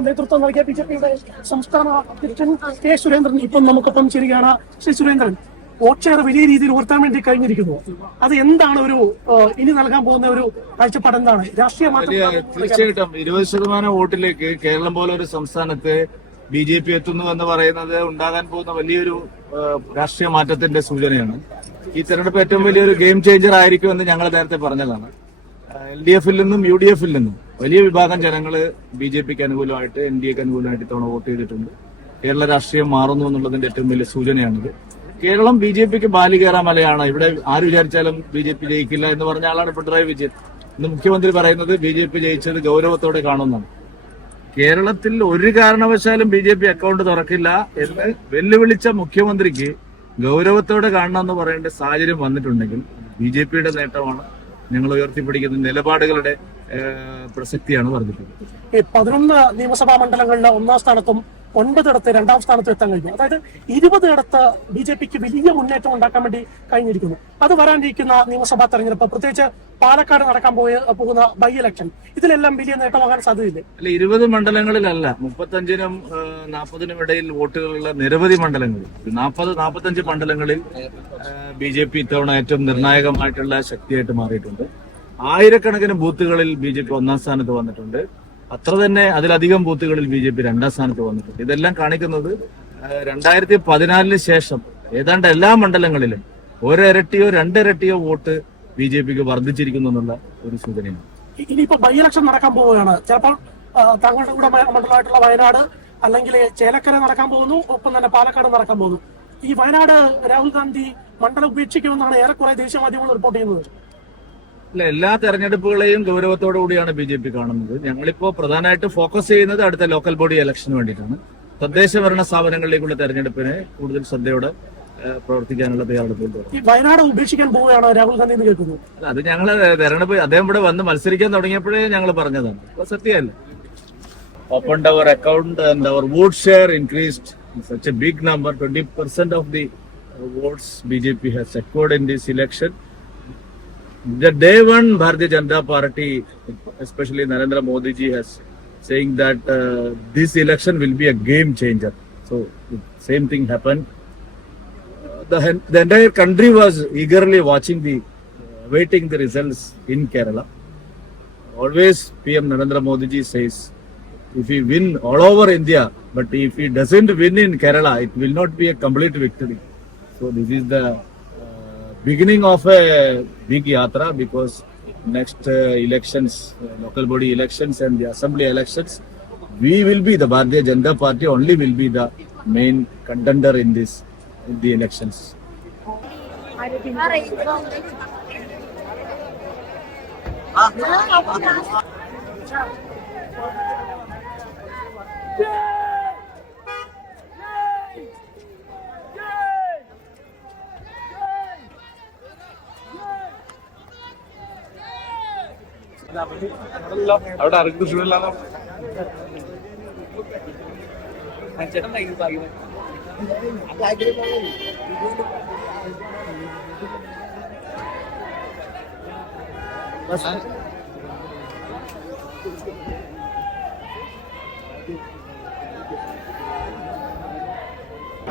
നേതൃത്വം നൽകിയ B J പിയുടെ സംസ്ഥാന അധ്യക്ഷൻ കെ സുരേന്ദ്രൻ ഇപ്പം നമുക്കൊപ്പം ചേരുകയാണ് ശ്രീ സുരേന്ദ്രൻ വോട്ട് വലിയ രീതിയിൽ ഉയർത്താൻ വേണ്ടി കഴിഞ്ഞിരിക്കുന്നു അത് എന്താണ് ഒരു ഇനി നൽകാൻ പോകുന്ന ഒരു കാഴ്ചപ്പാട് എന്താണ് രാഷ്ട്രീയ തീർച്ചയായിട്ടും ഇരുപത് ശതമാനം വോട്ടിലേക്ക് കേരളം പോലെ ഒരു സംസ്ഥാനത്ത് ബി ജെ പി എത്തുന്നു എന്ന് പറയുന്നത് ഉണ്ടാകാൻ പോകുന്ന വലിയൊരു രാഷ്ട്രീയ മാറ്റത്തിന്റെ സൂചനയാണ്. ഈ തെരഞ്ഞെടുപ്പ് ഏറ്റവും വലിയൊരു ഗെയിം ചേഞ്ചർ ആയിരിക്കും എന്ന് ഞങ്ങൾ നേരത്തെ പറഞ്ഞതാണ്. എൽ ഡി എഫിൽ നിന്നും യു ഡി എഫിൽ നിന്നും വലിയ വിഭാഗം ജനങ്ങൾ ബി ജെ പിക്ക് അനുകൂലമായിട്ട് എൻ ഡി എക്ക് അനുകൂലമായിട്ട് ഇത്തവണ വോട്ട് ചെയ്തിട്ടുണ്ട്. കേരള രാഷ്ട്രീയം മാറുന്നു എന്നുള്ളതിന്റെ ഏറ്റവും വലിയ സൂചനയാണിത്. കേരളം ബി ജെ പിക്ക് ബാലികേറ മലയാണ്. ഇവിടെ ആര് വിചാരിച്ചാലും ബി ജെ പി ജയിക്കില്ല എന്ന് പറഞ്ഞ ആളാണ് പിണറായി വിജയൻ. ഇന്ന് മുഖ്യമന്ത്രി പറയുന്നത് ബി ജെ പി ജയിച്ചത് ഗൗരവത്തോടെ കാണുന്നതാണ് കേരളത്തിൽ ഒരു കാരണവശാലും ബി ജെ പി അക്കൗണ്ട് തുറക്കില്ല എന്ന് വെല്ലുവിളിച്ച മുഖ്യമന്ത്രിക്ക് ഗൗരവത്തോടെ കാണണമെന്ന് പറയേണ്ട സാഹചര്യം വന്നിട്ടുണ്ടെങ്കിൽ ബി ജെ പിയുടെ നേട്ടമാണ്. ഞങ്ങൾ ഉയർത്തിപ്പിടിക്കുന്ന നിലപാടുകളുടെ പ്രസക്തിയാണ് വർദ്ധിപ്പിക്കുന്നത്. ഈ പതിനൊന്ന് നിയമസഭാ മണ്ഡലങ്ങളിലെ ഒന്നാം സ്ഥാനത്തും ഒൻപതിടത്ത് രണ്ടാം സ്ഥാനത്തും എത്താൻ കഴിഞ്ഞു. അതായത് ഇരുപതിടത്ത് ബി ജെ പിക്ക് വലിയ മുന്നേറ്റം ഉണ്ടാക്കാൻ വേണ്ടി കഴിഞ്ഞിരിക്കുന്നു. അത് വരാനിരിക്കുന്ന നിയമസഭാ തെരഞ്ഞെടുപ്പ് പ്രത്യേകിച്ച് പാലക്കാട് നടക്കാൻ പോയ പോകുന്ന ബൈ ഇലക്ഷൻ ഇതിലെല്ലാം വലിയ നേട്ടമാകാൻ സാധ്യതയില്ലേ? അല്ല ഇരുപത് മണ്ഡലങ്ങളിലല്ല മുപ്പത്തഞ്ചിനും നാൽപ്പതിനും ഇടയിൽ വോട്ടുകളുള്ള നിരവധി മണ്ഡലങ്ങളിൽ നാൽപ്പത് നാൽപ്പത്തഞ്ച് മണ്ഡലങ്ങളിൽ ബി ജെ പി ഇത്തവണ ഏറ്റവും നിർണായകമായിട്ടുള്ള ശക്തിയായിട്ട് മാറിയിട്ടുണ്ട്. ആയിരക്കണക്കിന് ബൂത്തുകളിൽ ബി ജെ പി ഒന്നാം സ്ഥാനത്ത് വന്നിട്ടുണ്ട്. അത്ര തന്നെ അതിലധികം ബൂത്തുകളിൽ ബി ജെ പി രണ്ടാം സ്ഥാനത്ത് വന്നിട്ടുണ്ട്. ഇതെല്ലാം കാണിക്കുന്നത് രണ്ടായിരത്തി പതിനാലിന് ശേഷം ഏതാണ്ട് എല്ലാ മണ്ഡലങ്ങളിലും ഒരിരട്ടിയോ രണ്ടിരട്ടിയോ വോട്ട് ബി ജെ പിക്ക് വർദ്ധിച്ചിരിക്കുന്നു എന്നുള്ള ഒരു സൂചനയാണ്. ഇനിയിപ്പോ ബൈ ഇലക്ഷൻ നടക്കാൻ പോവുകയാണ്. ചിലപ്പോൾ താങ്കളുടെ കൂടെ മണ്ഡലമായിട്ടുള്ള വയനാട് അല്ലെങ്കിൽ ചേലക്കര നടക്കാൻ പോകുന്നു ഒപ്പം തന്നെ പാലക്കാട് നടക്കാൻ പോകുന്നു. ഈ വയനാട് രാഹുൽ ഗാന്ധി മണ്ഡലം ഉപേക്ഷിക്കുമെന്നാണ് ഏറെക്കുറെ ദേശീയ മാധ്യമങ്ങൾ റിപ്പോർട്ട് ചെയ്യുന്നത്. അല്ല എല്ലാ തെരഞ്ഞെടുപ്പുകളെയും ഗൗരവത്തോടു കൂടിയാണ് ബി ജെ പി കാണുന്നത്. ഞങ്ങളിപ്പോ പ്രധാനമായിട്ട് ഫോക്കസ് ചെയ്യുന്നത് അടുത്ത ലോക്കൽ ബോഡി ഇലക്ഷന് വേണ്ടിയിട്ടാണ്. തദ്ദേശ ഭരണ സ്ഥാപനങ്ങളിലേക്കുള്ള തെരഞ്ഞെടുപ്പിന് കൂടുതൽ ശ്രദ്ധയോടെ പ്രവർത്തിക്കാനുള്ള തയ്യാറെടുപ്പിൽ വയനാട് ഉപേക്ഷിക്കാൻ പോവുകയാണ് രാഹുൽ ഗാന്ധി എന്ന് കേൾക്കുന്നു. അത് ഞങ്ങൾ തെരഞ്ഞെടുപ്പ് അദ്ദേഹം ഇവിടെ വന്ന് മത്സരിക്കാൻ തുടങ്ങിയപ്പോഴേ ഞങ്ങൾ പറഞ്ഞതാണ്. അപ്പൊ സത്യമല്ല open our account and our vote share increased such a big number twenty percent of the votes BJP has secured in this election. The day one, Bharatiya Janata Party, especially Narendra Modi ji, has saying that uh, this election will be a game changer. So the same thing happened. Uh, the, the entire country was eagerly watching the, uh, waiting the results in Kerala. Always PM Narendra Modi ji says, if he win all over India, but if he doesn't win in Kerala, it will not be a complete victory. So this is the uh, beginning of a big yatra because next uh, elections, uh, local body elections and the assembly elections, we will be the Bharatiya Janata Party only will be the main contender in this in the elections. അവിടെ ആർക്കും തൃശ്ശൂരില്ലാതെ ചേട്ടൻ Thank you.